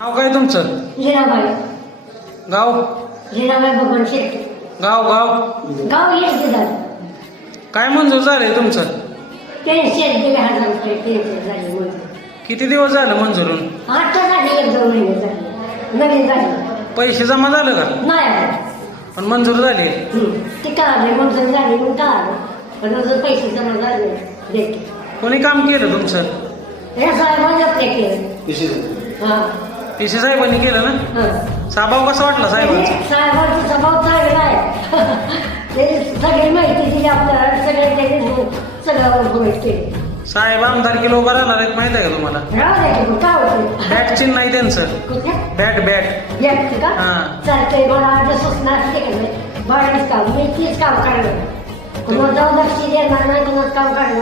नाव काय तुमचं? लीलाबाई. गाव? लीलाबाई बबन शेट्टी. गाव गाव गाव येते झालं. काय मंजूर झालंय तुमचं? पेन्शन 1,500 रुपये पेन्शन झाली म्हणून. किती दिवस झालं मंजूरून? आता झाली 1-2 महिने झाले. नवीन झाली पैसे जमा झालं का? नाही आलं. पण मंजूर झाले. ती कळाले मंजूर झाली म्हणून कळालं. पण अजून पैसे जमा झाले देते. कोणी काम केलं तुमचं? हे साहेबांनी ते केलं. हां पीसी साहेबांनी केलं ना? हां. स्वभाव कसा वाटला साहेबांचा? साहेबांचा स्वभाव चांगला आहे. ते सगळी माहिती दिली आपल्याला. सगळे त्यांनी सगळं गोष्ट केली. साहेब आमदारकीला उभा राहणार आहेत माहित आहे का तुम्हाला? राहू दे की काय होतं. बॅट चिन्ह नाही त्यांचं. कुठल्या बॅट बॅट. व्यक्ती का हां. चालतंय मला आज सूचना असते का नाही बाळाच काम मी तीच काम काढलं. कुणाला जाऊ लक्ष देणार नाही कुणाचं काम काढलं